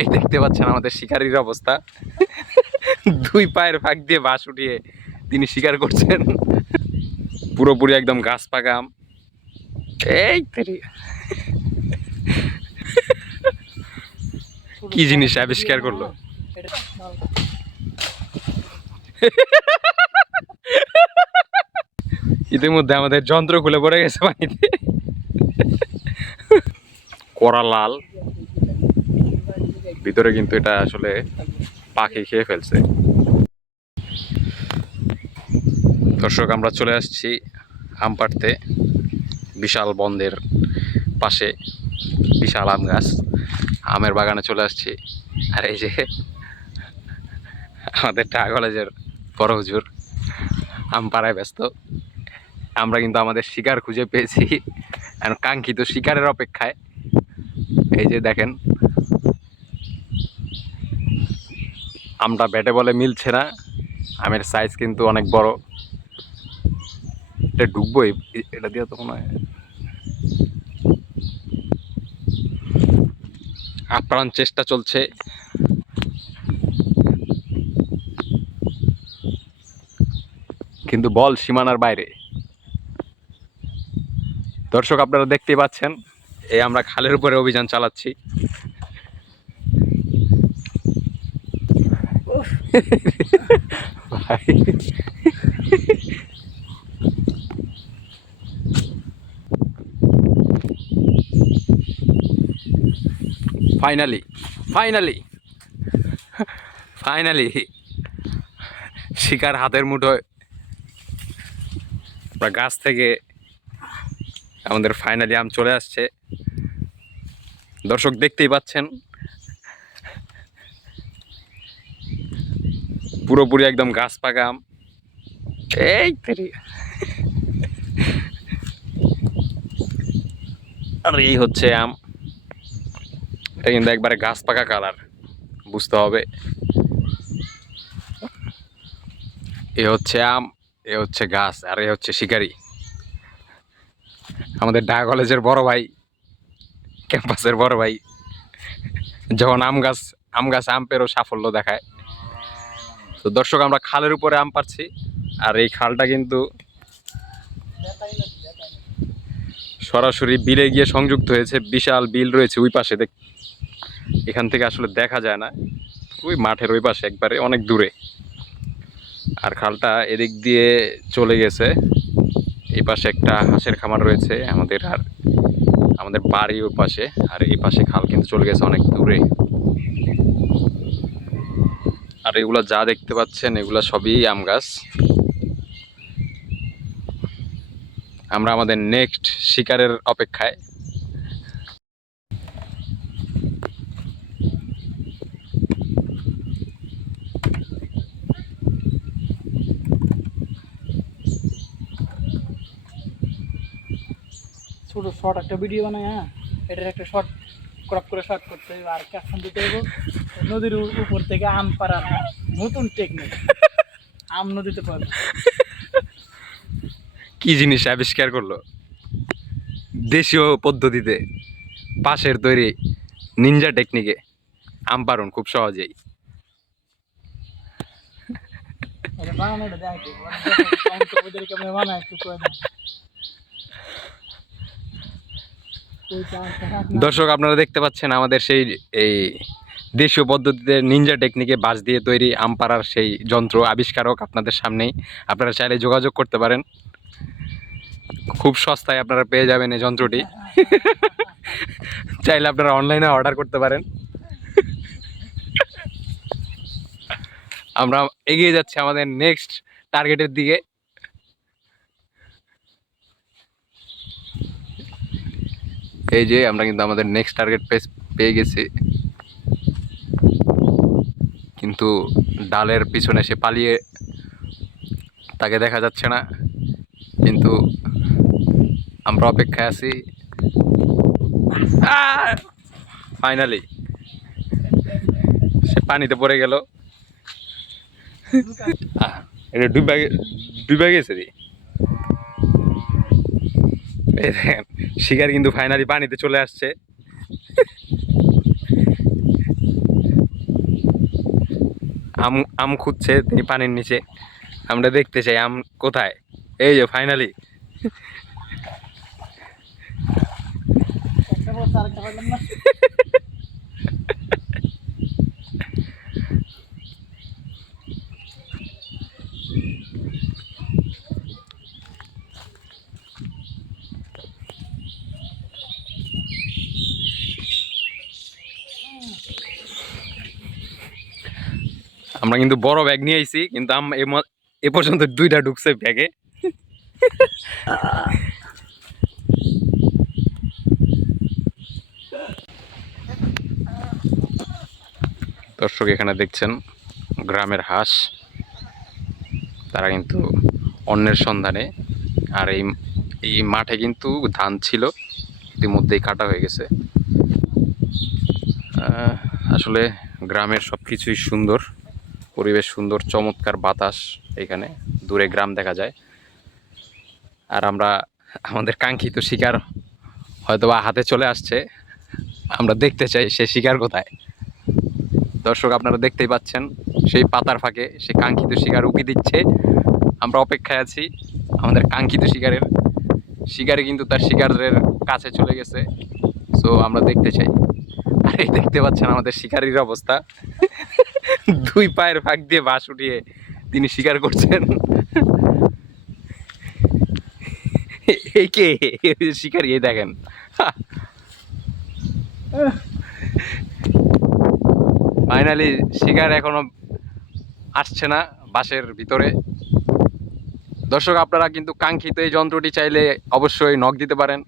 এই দেখতে পাচ্ছেন আমাদের শিকারীর অবস্থা। দুই পায়ের ফাঁক দিয়ে বাঁশ উঠিয়ে তিনি শিকার করছেন। পুরোপুরি একদম গাছ পাকা আম। এই কি জিনিস আবিষ্কার করল? ইতিমধ্যে আমাদের যন্ত্র খুলে পড়ে গেছে পানিতে। কড়া লাল। ভিতরে কিন্তু এটা আসলে পাখি খেয়ে ফেলছে। দর্শক, আমরা চলে আসছি আম পাড়তে বিশাল বন্ধের পাশে, বিশাল আম গাছ। আমের বাগানে চলে আসছি। আর এই যে আমাদের ঢাকা কলেজের বড় হুজুর আম পাড়ায় ব্যস্ত। আমরা কিন্তু আমাদের শিকার খুঁজে পেয়েছি। কাঙ্ক্ষিত শিকারের অপেক্ষায়। এই যে দেখেন আমটা ব্যাটে বলে মিলছে না। আমের সাইজ কিন্তু অনেক বড়। এটা ডুববো এটা দিয়ে তো মনে হয়। আপ্রাণ চেষ্টা চলছে। কিন্তু বল সীমানার বাইরে। দর্শক, আপনারা দেখতেই পাচ্ছেন, এই আমরা খালের উপরে অভিযান চালাচ্ছি। ভাই। ফাইনালি ফাইনালি ফাইনালি শিকার হাতের মুঠোয় আমরা গাছ থেকে আমাদের ফাইনালি আম চলে আসছে দর্শক দেখতেই পাচ্ছেন পুরোপুরি একদম গাছ পাকা আম। এই আর এই হচ্ছে আম। এটা কিন্তু একবারে গাছ পাকা কালার বুঝতে হবে। এ হচ্ছে আম, এ হচ্ছে গাছ, আর এ হচ্ছে শিকারি। আমাদের ঢাকা কলেজের বড় ভাই, ক্যাম্পাসের বড় ভাই, যখন আম গাছ আম গাছ আম পেরো সাফল্য দেখায়। তো দর্শক, আমরা খালের উপরে আম পাচ্ছি আর এই খালটা কিন্তু সরাসরি বিলে গিয়ে সংযুক্ত হয়েছে, বিশাল বিল রয়েছে ওই পাশে, দেখ, এখান থেকে আসলে দেখা যায় না, ওই মাঠের ওই পাশে একবারে, অনেক দূরে। আর খালটা এদিক দিয়ে চলে গেছে, এই পাশে একটা হাঁসের খামার রয়েছে, আমাদের আর আমাদের বাড়ি ওই পাশে, আর এই পাশে খাল কিন্তু চলে গেছে অনেক দূরে। আর এগুলা যা দেখতে পাচ্ছেন, এগুলা সবই আম গাছ। আমরা আমাদের নেক্সট শিকারের অপেক্ষায়। ছোট শর্ট একটা ভিডিও বানাই হ্যাঁ? এটার একটা শর্ট ক্রপ করে শর্ট করতে হবে, আর ক্যাপশন দিতে হবে। নদীর উপর থেকে আম পাড়ার নতুন টেকনিক আম নদীতে পারবে কি জিনিস আবিষ্কার করল? দেশীয় পদ্ধতিতে পাশের তৈরি নিনজা টেকনিকে আম পারুন খুব সহজেই। দর্শক আপনারা দেখতে পাচ্ছেন আমাদের সেই এই দেশীয় পদ্ধতিতে নিনজা টেকনিকে বাঁশ দিয়ে তৈরি আম পাড়ার সেই যন্ত্র আবিষ্কারক আপনাদের সামনেই। আপনারা চাইলে যোগাযোগ করতে পারেন। খুব সস্তায় আপনারা পেয়ে যাবেন এই যন্ত্রটি। চাইলে আপনারা অনলাইনে অর্ডার করতে পারেন। আমরা এগিয়ে যাচ্ছি আমাদের নেক্সট টার্গেটের দিকে। এই যে আমরা কিন্তু আমাদের নেক্সট টার্গেট পেয়ে গেছি। কিন্তু ডালের পিছনে সে পালিয়ে তাকে দেখা যাচ্ছে না। কিন্তু আমরা অপেক্ষায় আছি। ফাইনালি সে পানিতে পড়ে গেল। এটা গেছে রে। শিকার কিন্তু ফাইনালি পানিতে চলে আসছে। আম আম খুঁজছে তিনি পানির নিচে। আমরা দেখতে চাই আম কোথায়। এই যে ফাইনালি আমরা কিন্তু বড় ব্যাগ নিয়ে আইছি, কিন্তু এ পর্যন্ত দুইটা ঢুকছে ব্যাগে দর্শক এখানে দেখছেন, গ্রামের হাঁস। তারা কিন্তু অন্যের সন্ধানে, আর এই এই মাঠে কিন্তু ধান ছিল, ইতিমধ্যেই কাটা হয়ে গেছে। আসলে গ্রামের সব কিছুই সুন্দর। পরিবেশ সুন্দর, চমৎকার বাতাস এখানে, দূরে গ্রাম দেখা যায়। আর আমরা, আমাদের কাঙ্ক্ষিত শিকার হয়তো বা হাতে চলে আসছে। আমরা দেখতে চাই সে শিকার কোথায়। দর্শক, আপনারা দেখতেই পাচ্ছেন, সেই পাতার ফাঁকে সে কাঙ্ক্ষিত শিকার উকি দিচ্ছে। আমরা অপেক্ষায় আছি, আমাদের কাঙ্ক্ষিত শিকারের। শিকারে কিন্তু তার শিকারের কাছে চলে গেছে। সো আমরা দেখতে চাই। আর এই দেখতে পাচ্ছেন আমাদের শিকারির অবস্থা। দুই পায়ের ফাঁক দিয়ে বাঁশ উঠিয়ে তিনি শিকার করছেন। কে? শিকারি এই দেখেন। ফাইনালি শিকার এখনও আসছে না বাসের ভিতরে। দর্শক, আপনারা কিন্তু কাঙ্ক্ষিত এই যন্ত্রটি চাইলে অবশ্যই নখ দিতে পারেন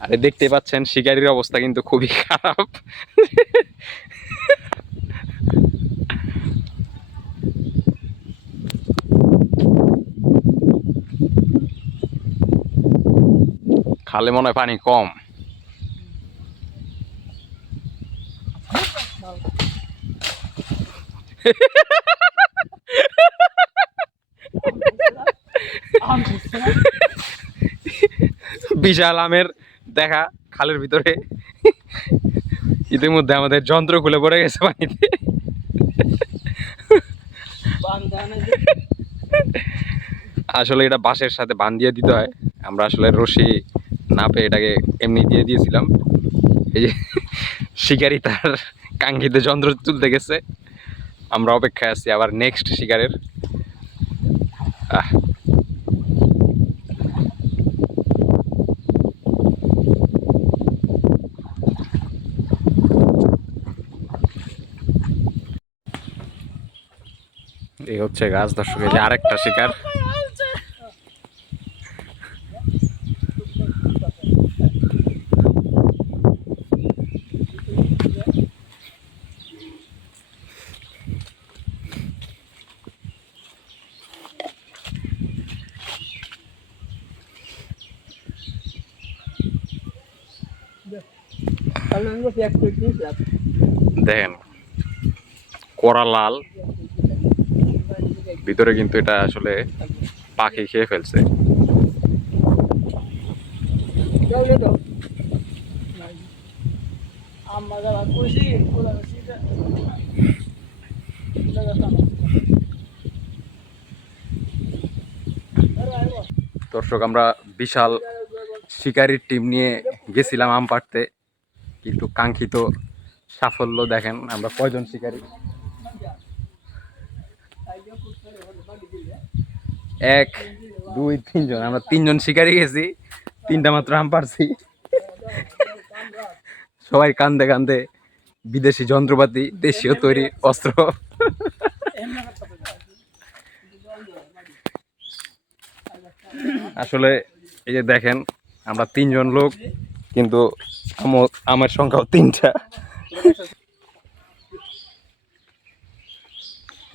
আরে দেখতে পাচ্ছেন শিকারির অবস্থা কিন্তু খুবই খারাপ। খালে মনে হয় পানি কম। বিশাল আমের দেখা খালের ভিতরে। ইতিমধ্যে আমাদের যন্ত্র খুলে পড়ে গেছে পানিতে। আসলে এটা বাঁশের সাথে বান দিয়ে দিতে হয়। আমরা আসলে রশি না পেয়ে এটাকে এমনি দিয়ে দিয়েছিলাম। এই যে শিকারি তার কাঙ্ক্ষিত যন্ত্র তুলতে গেছে। আমরা অপেক্ষায় আছি আবার নেক্সট শিকারের। আহ এই হচ্ছে গাছ দর্শক এই যে আরেকটা শিকার। দেখেন কড়া লাল ভিতরে কিন্তু এটা আসলে পাখি খেয়ে ফেলছে। দর্শক, আমরা বিশাল শিকারির টিম নিয়ে গেছিলাম আম পাড়তে কিন্তু কাঙ্ক্ষিত সাফল্য দেখেন, আমরা কয়জন শিকারি? এক, দুই, তিনজন। আমরা তিনজন শিকারি গেছি। তিনটা মাত্র আম পারছি সবাই কান্দে কান্দে বিদেশি যন্ত্রপাতি, দেশীয় তৈরি অস্ত্র। আসলে এই যে দেখেন, আমরা তিনজন লোক, কিন্তু আমার সংখ্যাও তিনটা।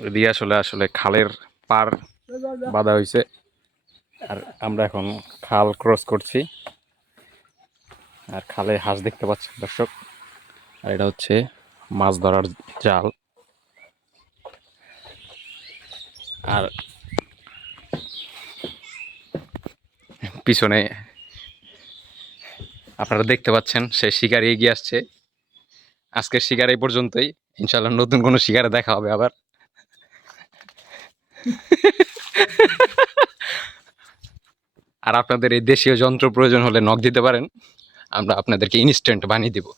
এদিকে আসলে আসলে খালের পার বাধা হয়েছে আর আমরা এখন খাল ক্রস করছি। আর খালে হাঁস দেখতে পাচ্ছেন দর্শক। আর এটা হচ্ছে মাছ ধরার জাল। আর পিছনে আপনারা দেখতে পাচ্ছেন, সে শিকারি এগিয়ে আসছে। আজকের শিকার এই পর্যন্তই। ইনশাল্লাহ নতুন কোনো শিকারে দেখা হবে আবার। আর আপনাদের এই দেশীয় যন্ত্র প্রয়োজন হলে নখ দিতে পারেন। আমরা আপনাদেরকে ইনস্ট্যান্ট বানিয়ে দিব।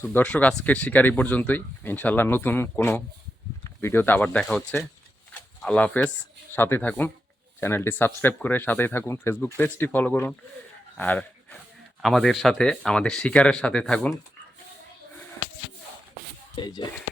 তো দর্শক, আজকের শিকার পর্যন্তই। ইনশাল্লাহ নতুন কোনো ভিডিওতে আবার দেখা হচ্ছে। আল্লাহ হাফেজ, সাথে থাকুন। চ্যানেলটি সাবস্ক্রাইব করে সাথেই থাকুন। ফেসবুক পেজটি ফলো করুন। আর আমাদের সাথে, আমাদের শিকারের সাথে থাকুন। এই যে।